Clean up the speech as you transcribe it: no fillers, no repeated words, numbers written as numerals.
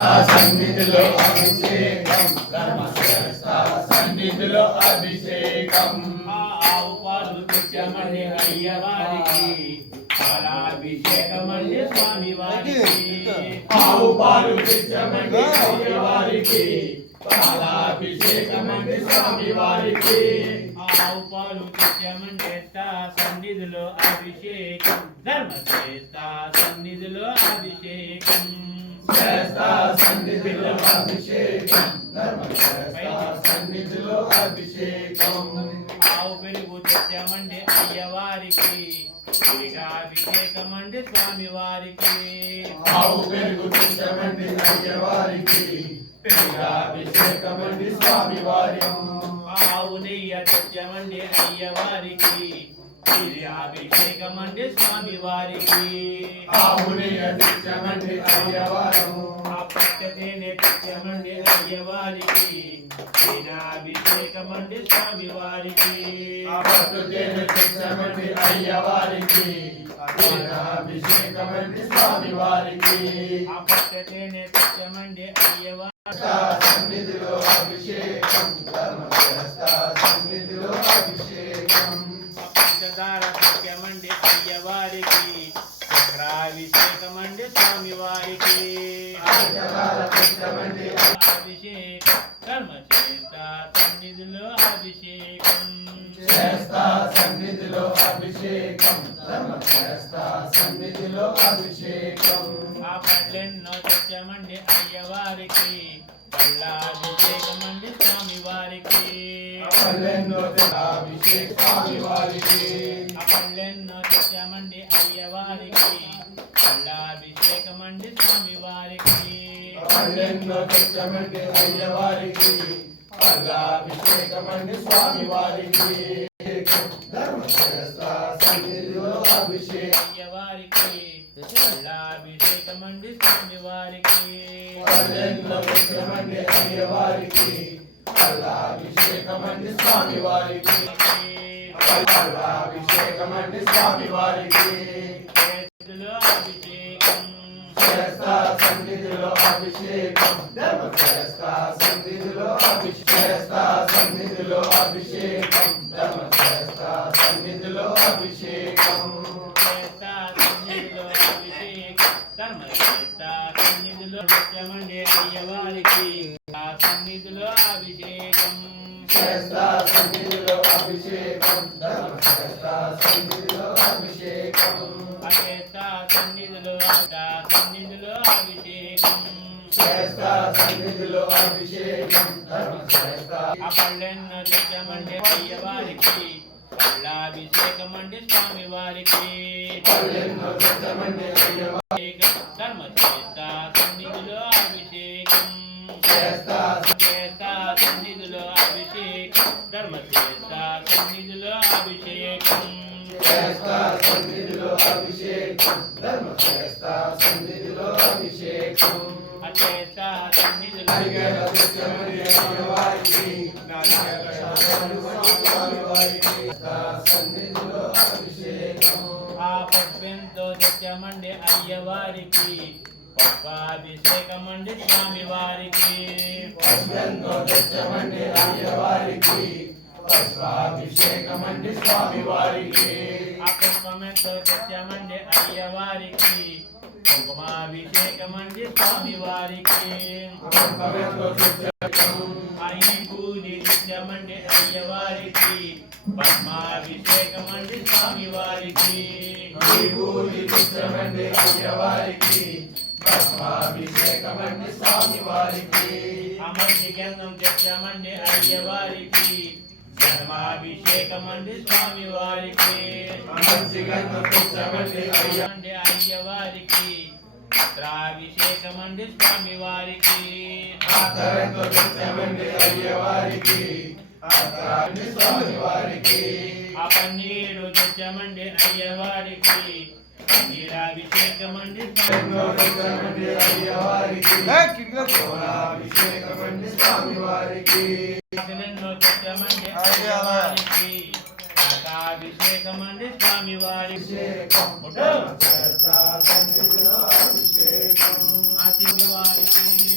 సన్నిధిలో అభిషేకం ధర్మశాస్త్ర సన్నిధిలో అభిషేకం ఆవు పాలు తెచ్చమండి అయ్యవారికి పాలాభిషేకమండి స్వామి వారికి ఆవు పాలు తెచ్చమండి అయ్యవారికి పాలాభిషేకమండి స్వామి వారికి ఆవు పాలు తెచ్చమండి సన్నిధిలో అభిషేకం ధర్మశ్రేష్ఠ సన్నిధిలో అభిషేకం సన్నిధిలో అభిషేకం సన్నిధిలో అభిషేకం ఆవు పెరుగు తెచ్చామండి అయ్యవారికి అభిషేకమండి స్వామి వారికి ఆవు పెరుగు తెచ్చామండి అయ్యవారికి అభిషేకమండి స్వామి వారికి ఆవు నెయ్య తెచ్చామండి అయ్యవారికి అభిషేకమండి స్వామి వారికి ఆవు నెయ్య తెచ్చామండి అయ్యవారు పచ్చతేనె తెచ్చామండి అయ్యవారికి అభిషేకమండి స్వామి వారికి పచ్చతేనె తెచ్చామండి అయ్యవారికి అభిషేకమండి స్వామి వారికి పచ్చతేనె తెచ్చామండి అయ్యవారి సన్నిధిలో అభిషేకం సన్నిధిలో అభిషేకం పంచదార తెచ్చామండి అయ్యవారికి చక్రాభిషేకమండి స్వామి వారికి అభిషేకం ధర్మచేత సన్నిధిలో అభిషేకం సన్నిధిలో అభిషేకం సన్నిధిలో అభిషేకం ఆ పళ్ళెన్నో తెచ్చామండి అయ్యవారికి పళ్ళాభిషేకమండి స్వామి వారికి పళ్ళెన్నో అభిషేక స్వామి వారికి ఆ పళ్ళెన్నో తెచ్చామండి అయ్యవారికి పళ్ళాభిషేకమండి స్వామి వారికి పళ్ళెన్నో తెచ్చామండి అయ్యవారికి పళ్ళాభిషేకమండి స్వామి వారికి ధర్మశాస్త్ర సన్నిధిలో అభిషేకం అయ్యవారికి పళ్ళాభిషేకమండి స్వామి వారికి పళ్ళెన్నో తెచ్చామండి అయ్యవారికి పళ్ళాభిషేకమండి స్వామి వారికి పళ్ళాభిషేకమండి స్వామి వారికి అభిషేకం సన్నిధిలో అభిషేకం ధర్మశాస్త్ర సన్నిధిలో సన్నిధిలో అభిషేకం ధర్మశాస్త్ర సన్నిధిలో అభిషేకం సన్నిధిలో ముఖ్యమండి అయ్యవారికి ఆ సన్నిధిలో అభిషేకం సన్నిధిలో అభిషేకం ధర్మశాస్త్ర సన్నిధిలో అభిషేకం సన్నిధిలో సన్నిధిలో అభిషేకం సన్నిధిలో అభిషేకం ధర్మశాస్త్ర పళ్ళెన్నో తెచ్చామండి అయ్యవారికి పళ్ళాభిషేకమండి స్వామి వారికి పళ్ళెన్నో తెచ్చామండి అయ్యవారికి ధర్మచేత సన్నిధిలో అభిషేకం సన్నిధిలో అభిషేకం ధర్మచేత సన్నిధిలో అభిషేకం సన్నిధిలో అభిషేకం ధర్మశాస్త్ర సన్నిధిలో అభిషేకం అచేత సన్నిధిలో సన్నిధిలో అభిషేకం ఆ పద్మెంతో తెచ్చామండి అయ్యవారికి పద్మాభిషేకమండి స్వామి వారికి పద్మెంతో తెచ్చామండి అయ్యవారికి పద్మాభిషేకమండి స్వామి వారికి ఆ పుష్పమెంతో తెచ్చామండి అయ్యవారికి కుంకుమాభిషేకమండి స్వామి వారికి పూజి తెచ్చామండి అయ్యవారికి పద్మాభిషేకమండి స్వామి వారికి తెచ్చామండి అయ్యవారికి పద్మాభిషేకమండి స్వామి వారికి అమర్చి గంధం తెచ్చామండి అయ్యవారికి ధర్మాభిషేకమండి స్వామి వారికి అయ్యవారికి పత్రాభిషేకమండి స్వామి వారికి అయ్యవారికి స్వామి వారికి ఆ పన్నీరు తెచ్చామండి అయ్యవారికి పన్నీరాభిషేకమండి అయ్యవారికి అభిషేకమండి స్వామి వారికి ఎన్నో తెచ్చామండి అయ్యవారికి అభిషేకమండి స్వామి వారికి అభిషేకం ఆ శివుడి వారికి